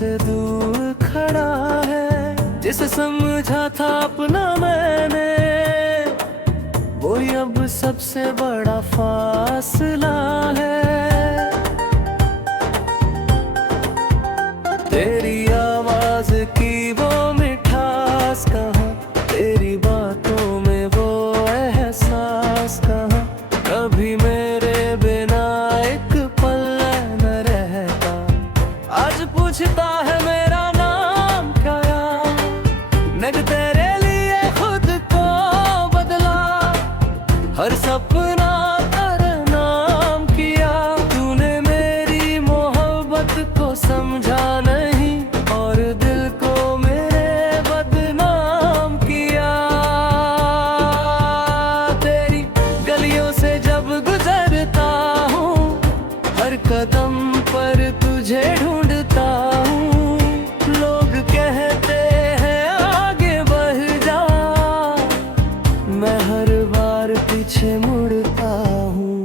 मुझसे दूर खड़ा है। जिसे समझा था अपना मैंने, वही अब सबसे बड़ा फासला है। तेरी आवाज की वो मिठास कहाँ, तेरी बातों में वो एहसास कहाँ। कभी मेरे बिना एक पल न रहता, आज पूछता है मेरा नाम क्या यार। मैं तेरे लिए खुद को बदला, हर सपना तेरे नाम किया। तूने मेरी मोहब्बत को समझा नहीं, और दिल को मेरे बदनाम किया। तेरी गलियों से जब गुजरता हूँ, हर कदम पर तुझे ढूंढता हूँ। लोग कहते हैं आगे बढ़ जा, मैं हर बार पीछे मुड़ता हूँ।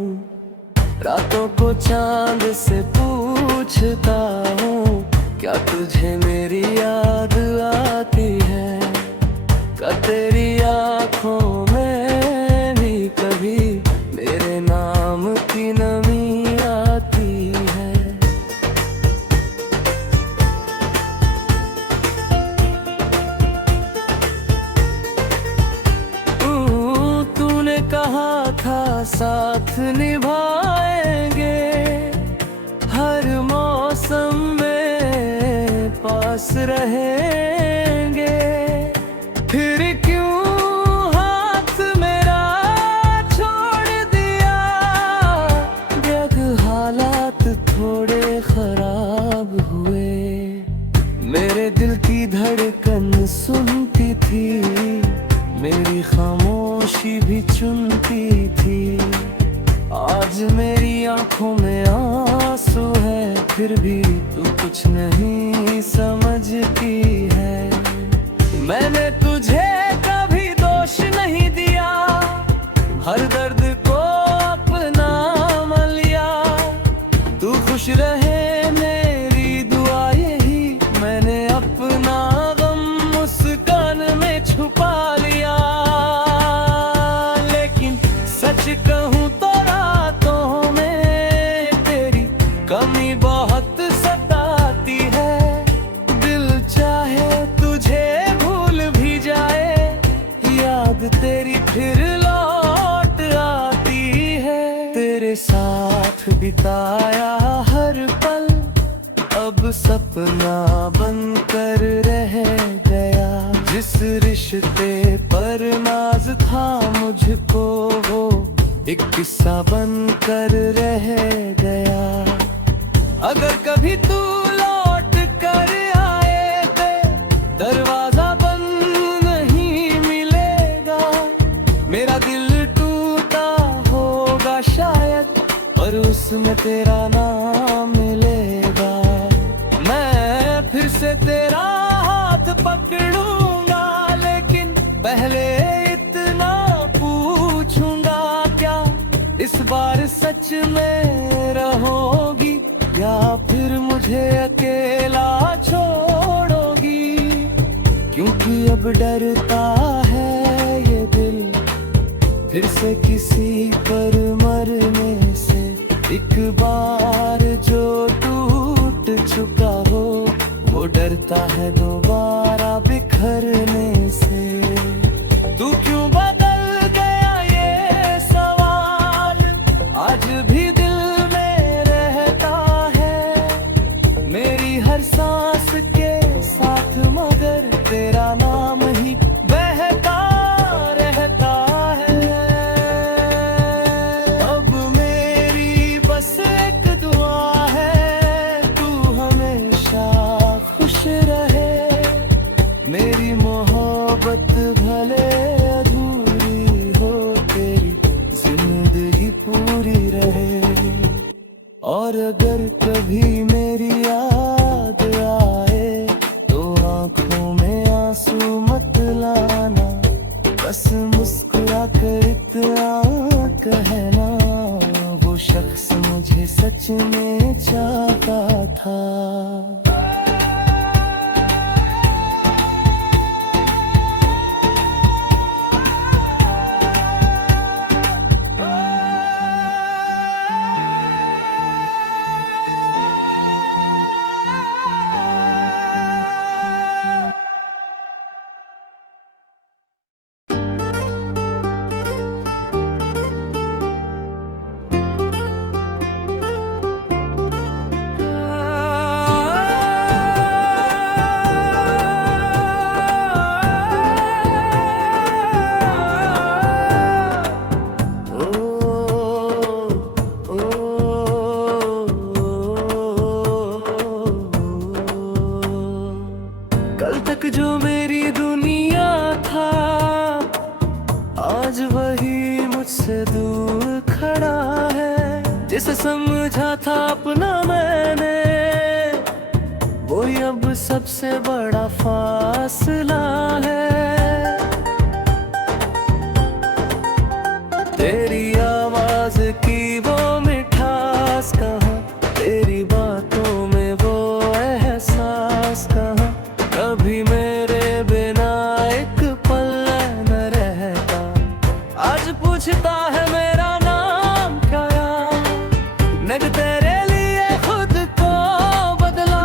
रातों को चांद से पूछता हूँ, क्या तुझे मेरी याद आती है। क्या तेरी आँखों में भी कभी मेरे नाम की नमी आती है। तूने कहा था साथ निभाएंगे, हर मौसम में पास रहेंगे। फिर क्यों हाथ मेरा छोड़ दिया, जब हालात थोड़े खराब हुए। मेरे दिल की धड़कन सुनती थी, मेरी खामोशी भी चुनती थी। आज मेरी आंखों में आंसू है, फिर भी तू कुछ नहीं समझती है। मैंने तुझे कभी दोष नहीं दिया, हर दर्द को अपना मान लिया। तू खुश रहे मेरी दुआ यही, मैंने अपना गम मुस्कान में छुपा लिया। लेकिन सच कहूँ तो रातों में तेरी कमी बहुत सताती है। दिल चाहे तुझे भूल भी जाए, याद तेरी फिर लौट आती है। तेरे साथ बिताया हर पल अब सपना बनकर रह गया। जिस रिश्ते पर नाज था मुझको, वो एक किस्सा बनकर रह गया। अगर कभी तू लौट कर आए थे, दरवाजा बंद नहीं मिलेगा। मेरा दिल टूटा होगा शायद, पर उसमें तेरा नाम मिलेगा। मैं फिर से तेरा हाथ पकड़ूंगा, लेकिन पहले इतना पूछूंगा, क्या इस बार सच में रहोगी, या फिर मुझे अकेला छोड़ोगी। क्योंकि अब डरता है ये दिल फिर से किसी पर मरने से। एक बार जो टूट चुका हो, वो डरता है दोबारा बिखरने से। तू क्यों बदल गया ये सवाल आज भी दिल में रहता है। मेरी हर सांस के साथ मगर तेरा नाम ही बहता रहता है। अब मेरी बस एक दुआ है, तू हमेशा खुश रहे। मेरी मोहब्बत भले अधूरी हो, तेरी जिंदगी पूरी रहे। और अगर कभी मेरी याद आए, तो आंखों में आंसू मत लाना। बस मुस्कुरा कर इतना कहना, वो शख्स मुझे सच में चाहता था। अब सबसे बड़ा फासला है। तेरी आवाज की वो मिठास कहाँ, तेरी बातों में वो एहसास कहाँ। कभी मेरे बिना एक पल न रहता, आज पूछता है मेरा नाम क्या यार। मैं तेरे लिए खुद को बदला,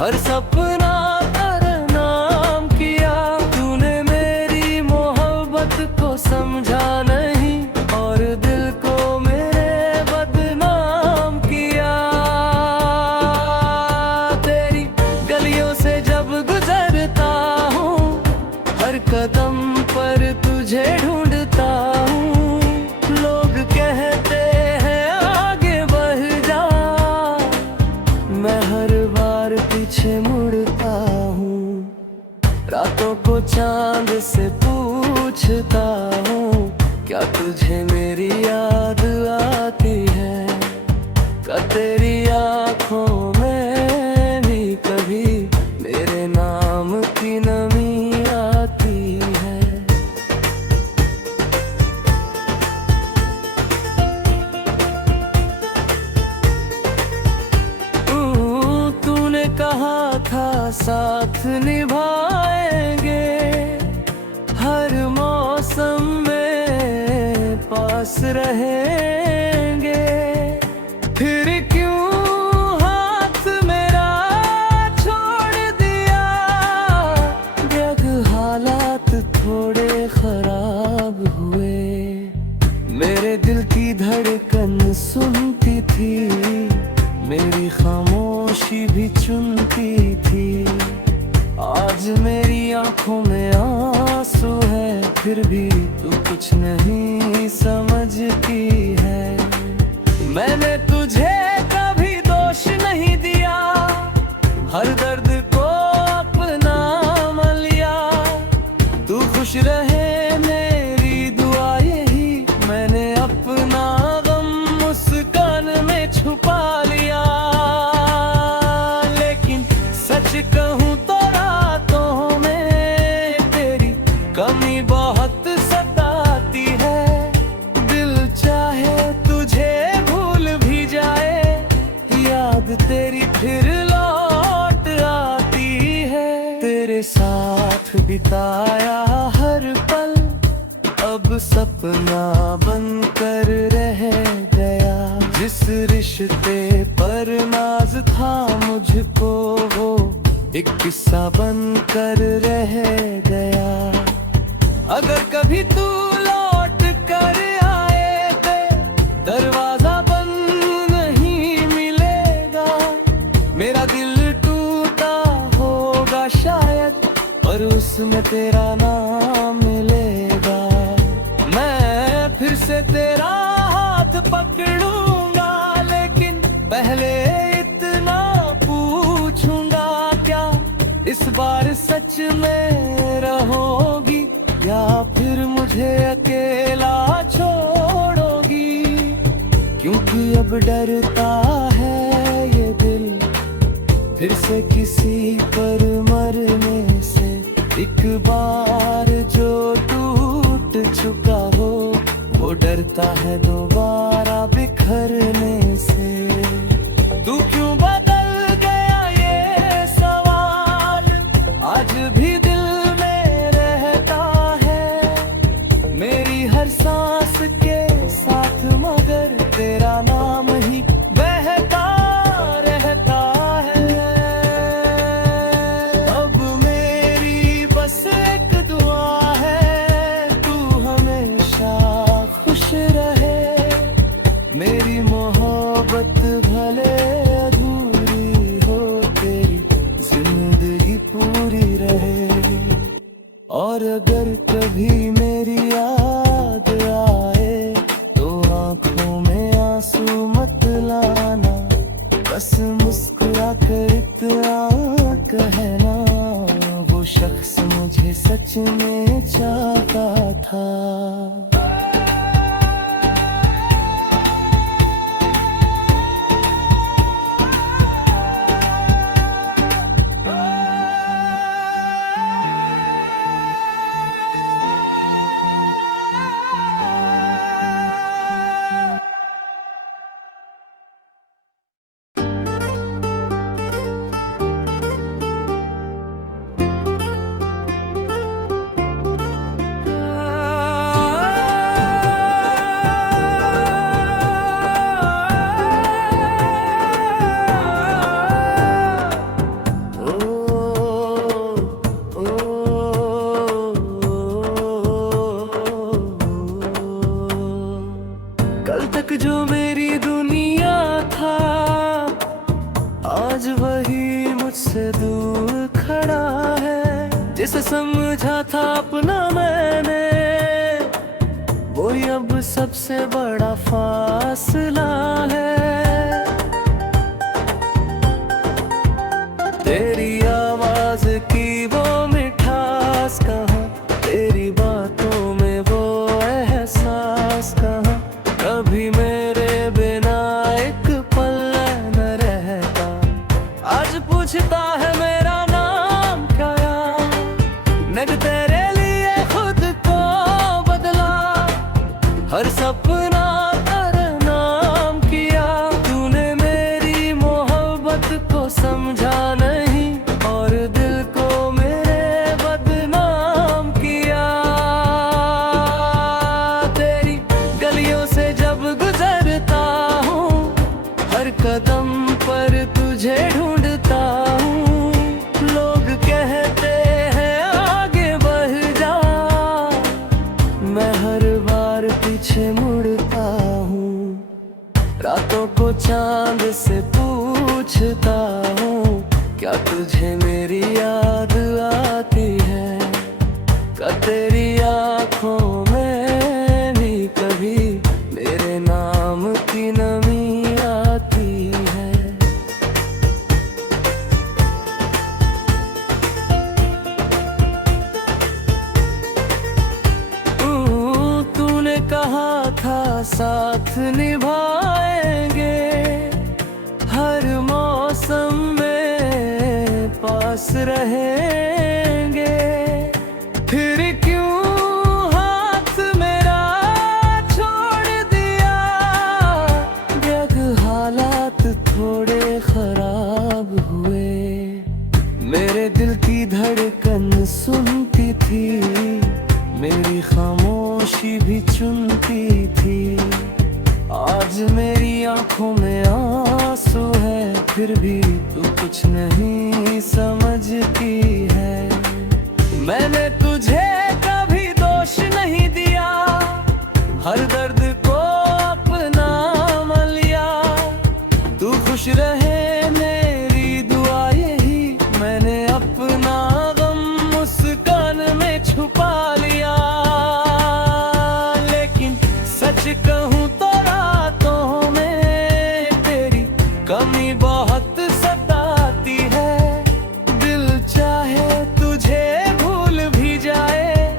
हर सपना तेरे नाम किया। तूने मेरी मोहब्बत को समझा नहीं और दिल को मेरे बदनाम किया। तेरी गलियों से जब गुजरता हूँ, हर कदम पर तुझे ढूंढता हूँ। लोग कहते हैं आगे बढ़ जा, मैं हर बार पीछे मुड़ता हूँ। रातों को चांद से पूछता हूँ, क्या तुझे मेरी याद आती है। क्या तेरी आँखों में भी कभी मेरे नाम की नमी आती है। तूने कहा था साथ निभाएंगे, हर मौसम में पास रहेंगे। फिर क्यों हाथ मेरा छोड़ दिया, जग हालात थोड़े खराब हुए। मेरे दिल की धड़कन सुनती थी, मेरी खामोशी भी चुनती थी। आज मेरी आंखों में आंसू है, फिर भी तू कुछ नहीं समझती है। मैंने तुझे कभी दोष नहीं दिया, हर दर्द को अपना मान लिया। तू खुश रहे मेरी दुआ यही, मैंने अपना गम मुस्कान में छुपा लिया। लेकिन सच कहूँ तो रातों में तेरी कमी बहुत सताती है। दिल चाहे तुझे भूल भी जाए, याद तेरी फिर लौट आती है। तेरे साथ बिताया हर पल अब सपना बनकर रह गया। जिस रिश्ते पर नाज था मुझको, वो एक किस्सा बनकर रह गया। अगर कभी तू लौट कर आए तो दरवाजा बंद नहीं मिलेगा। मेरा दिल टूटा होगा शायद, और उसमें तेरा नाम मिलेगा। मैं फिर से तेरा हाथ पकड़ूंगा, लेकिन पहले इतना पूछूंगा, क्या इस बार सच में रहोगी या फिर मुझे अकेला छोड़ोगी। क्योंकि अब डरता है ये दिल फिर से किसी पर मरने से। एक बार जो टूट चुका हो, वो डरता है दोबारा बिखरने से। तू क्यों बदल गया ये सवाल आज भी दिल में रहता है। मेरी हर सांस के साथ मगर तेरा नाम ही बहता रहता है। अब मेरी बस एक दुआ है, तू हमेशा खुश रहे। मेरी मोहब्बत भले अधूरी हो, तेरी जिंदगी पूरी रहे। और अगर कभी मेरी याद आए तो आंखों में आंसू मत लाना, बस मुस्कुरा कर इतना कहना, वो शख्स मुझे सच में चाहता था। जिसे समझा था अपना मैंने, वही अब सबसे बड़ा फासला है। तेरी आवाज की वो मिठास कहाँ, तेरी बातों में वो एहसास कहाँ। कभी मेरे बिना एक पल न रहता, आज पूछता है मेरा नाम क्या यार। मैंने तेरे लिए खुद को बदला, हर सपना तेरे नाम किया। तूने मेरी मोहब्बत को समझा नहीं, और दिल को मेरे बदनाम किया। तेरी गलियों से जब गुजरता हूँ, हर कदम पर तुझे ढूंढता हूँ। लोग कहते हैं आगे बढ़ जा, मैं हर बार पीछे मुड़ता हूँ। रातों को चांद से पूछता हूँ, क्या तुझे मेरी याद आती है। क्या तेरी आँखों में भी कभी मेरे नाम की नमी आती है। तूने कहा था साथ निभाएंगे, हर मौसम में पास रहेंगे। फिर क्यों हाथ मेरा छोड़ दिया, जग हालात थोड़े खराब हुए। मेरे दिल की धड़कन सुनती थी, मेरी खामोशी भी चुनती थी। आज मेरी आंखों में आंसू है, फिर भी तू कुछ नहीं समझती है। मैंने तुझे कभी दोष नहीं दिया, हर दर्द को अपना मान लिया। तू खुश रहे मेरी दुआ यही, मैंने अपना गम मुस्कान में छुपा लिया। लेकिन सच कहूँ तो रातों में तेरी कमी बहुत सताती है। दिल चाहे तुझे भूल भी जाए,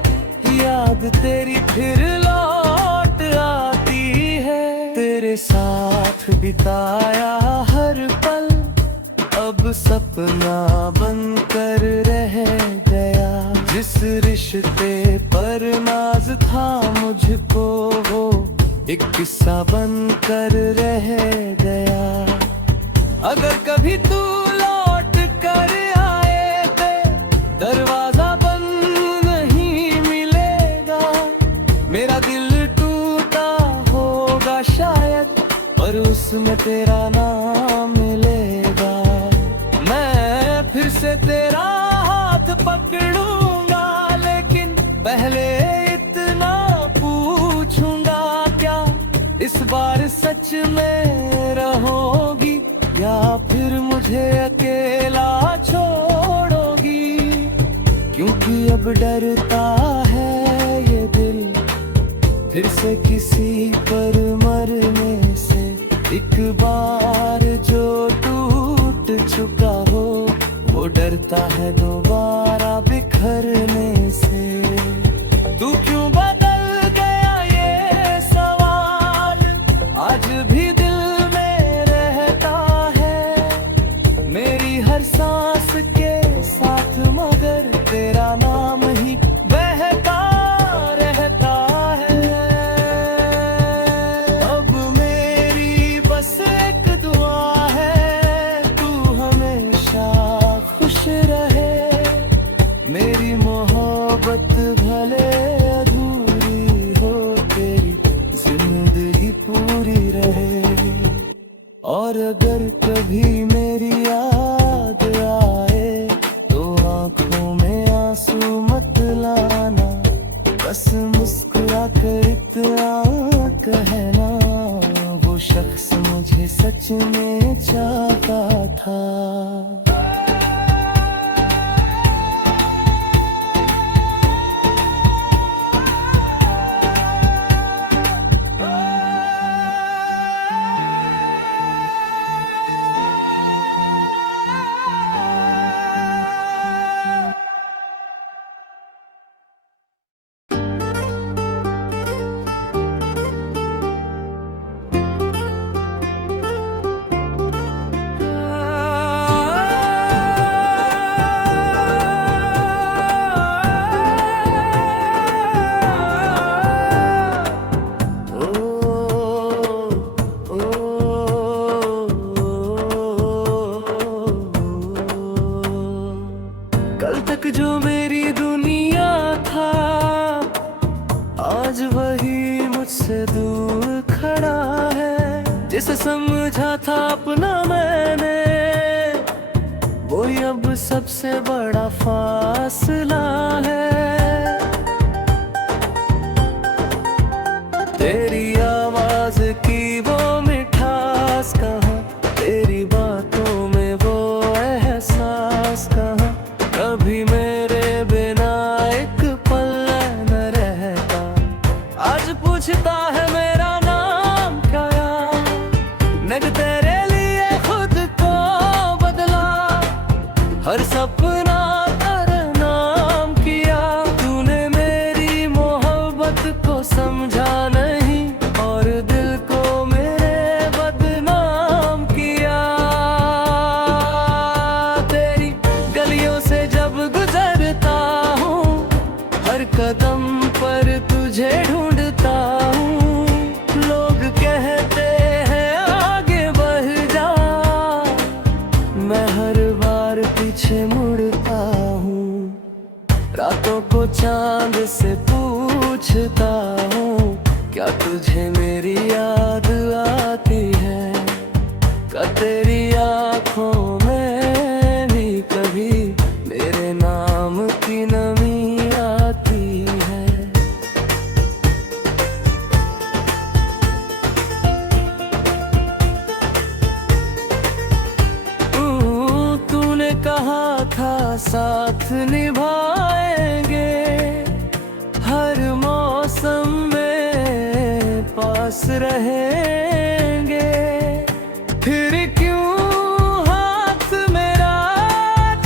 याद तेरी फिर लौट आती है। तेरे साथ बिताया हर पल अब सपना बनकर रह गया। जिस रिश्ते पर नाज था मुझको, वो एक किस्सा बनकर रह गया। अगर कभी तू लौट कर आए तो दरवाजा बंद नहीं मिलेगा। मेरा दिल टूटा होगा शायद, पर उसमें तेरा नाम मिलेगा। मैं फिर से तेरा हाथ पकड़ूंगा, लेकिन पहले इतना पूछूंगा, क्या इस बार सच में रहोगी, या फिर मुझे अकेला छोड़ोगी। क्योंकि अब डरता है ये दिल फिर से किसी पर मरने से। एक बार जो टूट चुका हो, वो डरता है दोबारा बिखरने से। तू क्यों बदल गया ये सवाल आज भी दिल में रहता है। मेरी हर सांस के साथ मगर तेरा नाम ही बहता रहता है। अब मेरी बस एक दुआ है, तू हमेशा खुश रहे। मेरी मोहब्बत भले अधूरी हो, तेरी जिंदगी पूरी रहे। और अगर कभी मेरी याद आए, तो आंखों में आंसू मत लाना। बस मुस्कुरा कर इतना कहना, वो शख्स मुझे सच में चाहता था। समझा था अपना मैंने, वही अब सबसे बड़ा फासला है। तेरी आवाज की वो मिठास कहाँ, तेरी बातों में वो एहसास कहाँ। कभी मेरे बिना एक पल न रहता, आज पूछता है मेरा नाम क्या यार। नग तेरे लिए खुद को बदला, हर सपना तेरे नाम किया। तूने मेरी मोहब्बत को समझा नहीं, और दिल को मेरे बदनाम किया। तेरी गलियों से जब गुजरता हूँ, हर कदम पर तुझे ढूंढता हूँ। लोग कहते हैं आगे बढ़ जा, मैं हर बार पीछे मुड़ता हूँ। रातों को चांद से पूछता हूँ, क्या तुझे मेरी याद आती है। क्या तेरी आँखों में भी कभी मेरे नाम की नमी आती है। तूने कहा था साथ निभाएंगे, हर मौसम में पास रहेंगे। फिर क्यों हाथ मेरा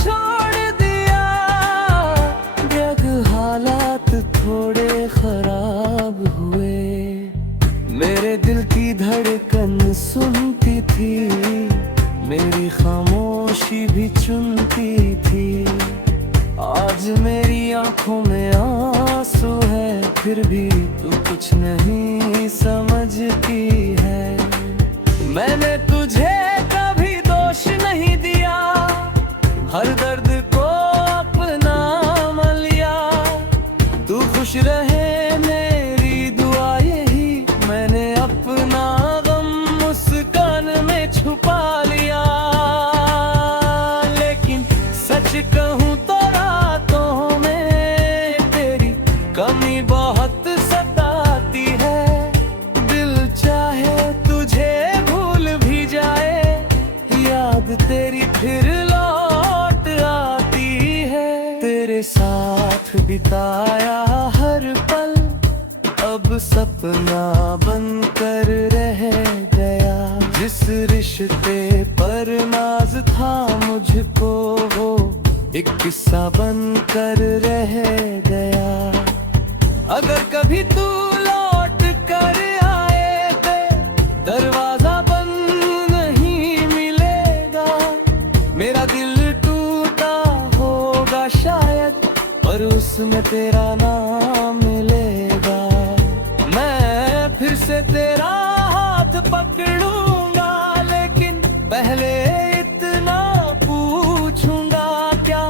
छोड़ दिया, जग हालात थोड़े खराब हुए। मेरे दिल की धड़कन सुनती थी, मेरी खामोशी भी चुनती थी। आज मेरी आंखों में आंसू है, फिर भी तू कुछ नहीं समझती है। मैंने तुझे कभी दोष नहीं दिया, हर दर्द को अपना मान लिया। तू खुश रहे मेरी दुआ यही, मैंने अपना गम मुस्कान में छुपा लिया। लेकिन सच कहूँ तो रातों में तेरी कमी बहुत सताती है। दिल चाहे तुझे भूल भी जाए, याद तेरी फिर लौट आती है। तेरे साथ बिताया हर पल अब सपना बनकर रह गया। जिस रिश्ते पर नाज था मुझको, वो एक किस्सा बनकर रह गया। अगर कभी तू लौट कर आए ते, दरवाजा बंद नहीं मिलेगा। मेरा दिल टूटा होगा शायद, पर उसमें तेरा नाम मिलेगा। मैं फिर से तेरा हाथ पकड़ूंगा, लेकिन पहले इतना पूछूंगा, क्या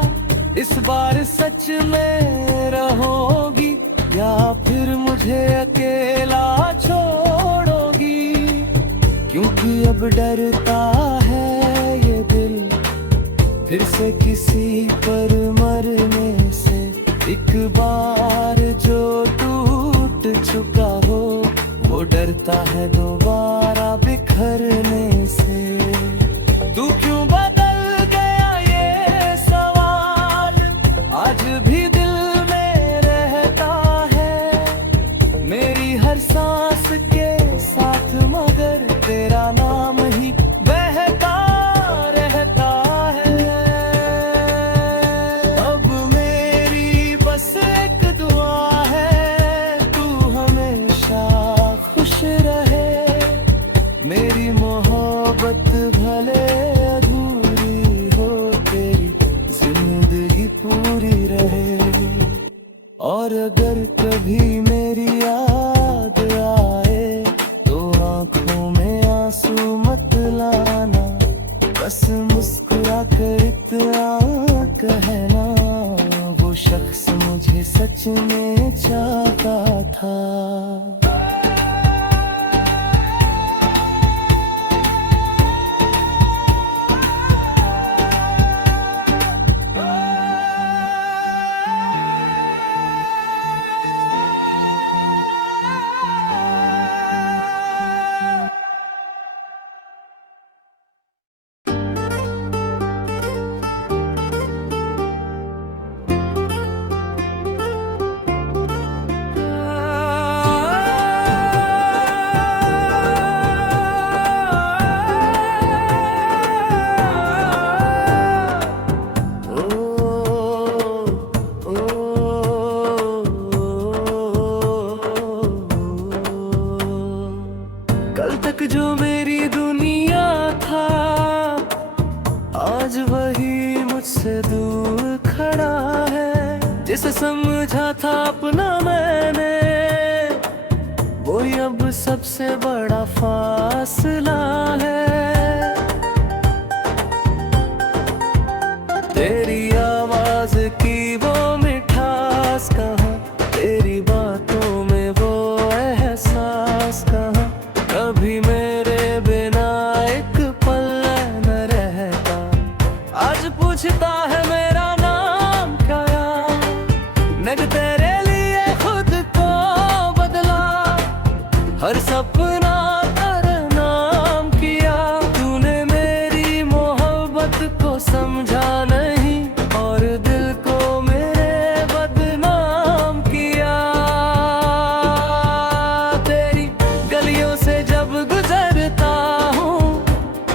इस बार सच में रहोगी, या फिर मुझे अकेला छोड़ोगी। क्योंकि अब डरता है ये दिल, फिर से किसी पर मरने से। एक बार जो टूट चुका हो, वो डरता है दोबारा बिखरने से। तू क्यों बदल गया ये सवाल आज भी दिल में रहता है। मेरी हर सांस के साथ मगर तेरा नाम ही बहता रहता है। अब मेरी बस एक दुआ है, तू हमेशा खुश रहे। मेरी मोहब्बत भले अधूरी हो, तेरी जिंदगी पूरी रहे। और अगर कभी मेरी याद आए, तो आंखों में आंसू मत लाना। बस मुस्कुरा कर इतना कहना, वो शख्स मुझे सच में चाहता था। मुझसे दूर खड़ा है, जिसे समझा था अपना मैंने, वही अब सबसे बड़ा फासला है। तेरी आवाज की वो मिठास कहाँ, तेरी बातों में वो एहसास कहाँ, कभी मेरे बिना एक पल न रहता। आज पूछता है मेरा नाम क्या यार, मैं तेरे लिए खुद को बदला, हर सपना तेरा नाम किया। तूने मेरी मोहब्बत को समझा नहीं और दिल को मेरे बदनाम किया। तेरी गलियों से जब गुजरता हूँ,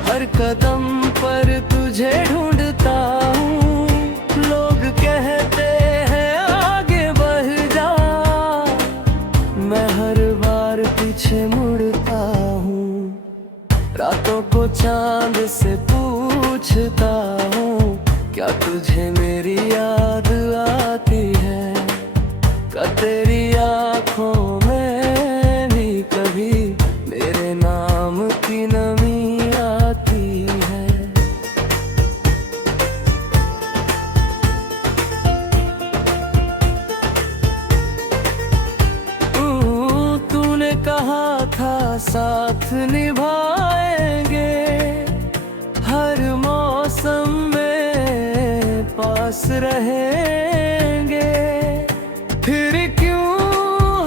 हर कदम पर तुझे ढूंढता हूँ। लोग कहते हैं आगे बढ़ जा, मैं हर बार पीछे मुड़ता हूँ। रातों को चांद से पूछता हूँ, क्या तुझे मेरी याद आती है? क्या तेरी आँखों में भी कभी मेरे नाम की नमी आती है? तूने कहा था साथ निभाएंगे, हर मौसम में पास रहेंगे। फिर क्यों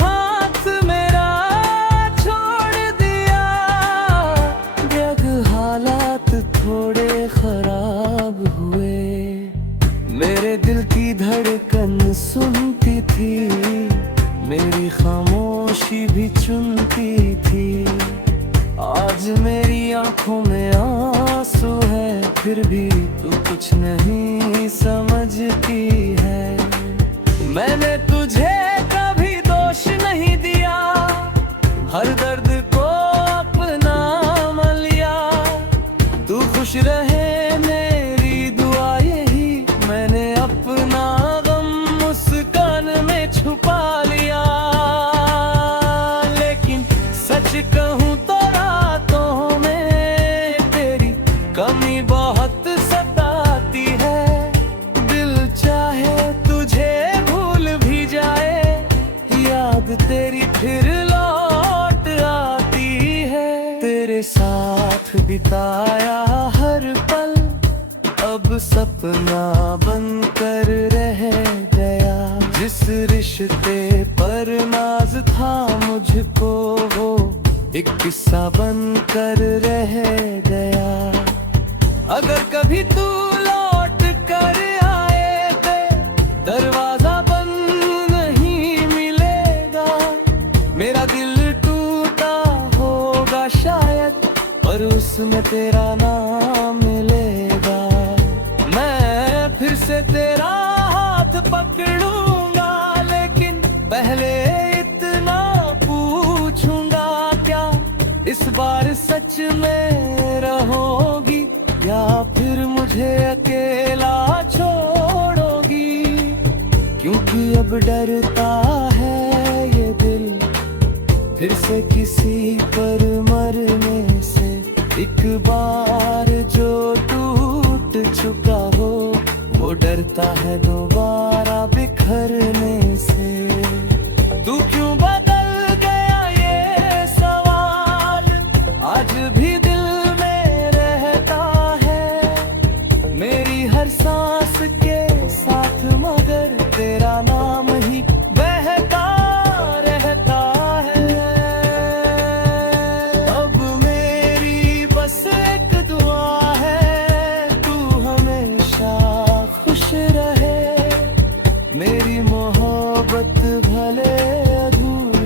हाथ मेरा छोड़ दिया? जग हालात थोड़े खराब हुए, मेरे दिल की धड़कन सुनती थी, मेरी खामोशी भी चुनती थी। आज मेरी आंखों में आंसू है, फिर भी तू कुछ नहीं समझती है। मैंने तुझे कभी दोष नहीं दिया, हर दर्द को अपना मान लिया। तू खुश रहे मेरी दुआ यही, मैंने अपना गम मुस्कान में छुपा लिया। लेकिन सच कहूँ तो रातों में तेरी कमी बहुत सताती है। दिल चाहे तुझे भूल भी जाए, याद तेरी फिर लौट आती है। तेरे साथ बिताया हर पल अब सपना बनकर रह गया। जिस रिश्ते पर नाज था मुझको, वो एक किस्सा बनकर रह गया। अगर कभी तू लौट कर आए थे, दरवाजा बंद नहीं मिलेगा। मेरा दिल टूटा होगा शायद, पर उसमें तेरा नाम मिलेगा। मैं फिर से तेरा हाथ पकड़ूंगा, लेकिन पहले इतना पूछूंगा, क्या इस बार सच में रहोगी या फिर मुझे अकेला छोड़ोगी? क्योंकि अब डरता है ये दिल फिर से किसी पर मरने से। एक बार जो टूट चुका हो, वो डरता है दोबारा बिखरने से। तू क्यों बदल गया ये सवाल आज भी दिल में रहता है। मेरी हर सांस के साथ मगर तेरा नाम ही बहता रहता है। अब मेरी बस एक दुआ है, तू हमेशा खुश रहे। मेरी मोहब्बत भले अधूरी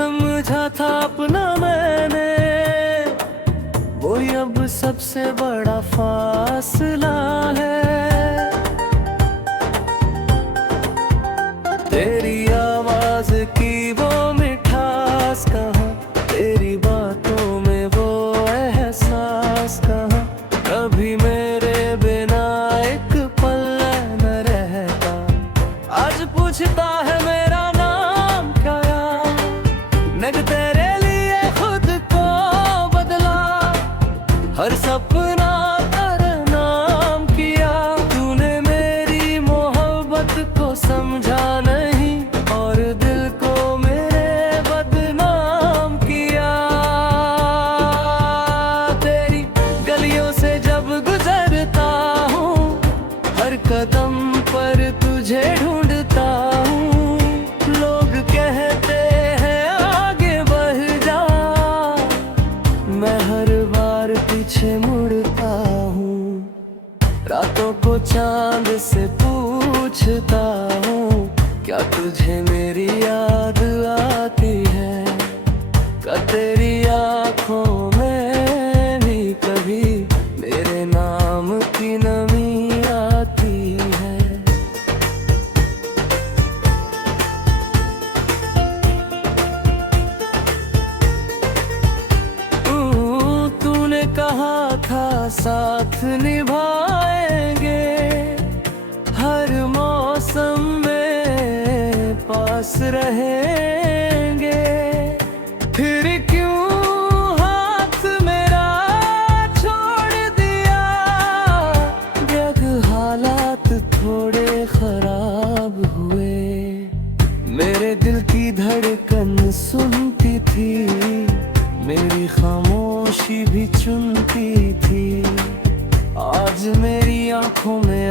समझा था अपना मैंने, वही अब सबसे बड़ा फासला है। तेरी आवाज की वो मिठास कहाँ, तेरी बातों में वो एहसास कहाँ। कभी मेरे बिना एक पल न रहता, आज पूछता है मेरा नाम क्या यार। नग तेरे लिए खुद को बदला, हर सपना तेरे नाम किया। तूने मेरी मोहब्बत को समझा नहीं, और दिल को मेरे बदनाम किया। तेरी गलियों से जब गुजरता हूँ, हर कदम पर तुझे ढूंढता हूँ। लोग कहते हैं आगे बढ़ जा, मैं हर बार पीछे मुड़ता हूँ। रातों को चांद से पूछता हूँ, क्या तुझे मेरी याद आती है। क्या तेरी आँखों में भी कभी मेरे नाम की नमी आती है। तूने कहा था साथ निभाएंगे, हर मौसम में पास रहेंगे। फिर क्यों हाथ मेरा छोड़ दिया, जग हालात थोड़े खराब हुए। मेरे दिल की धड़कन सुनती थी, मेरी खामोशी भी चुनती थी। आज मेरी आंखों में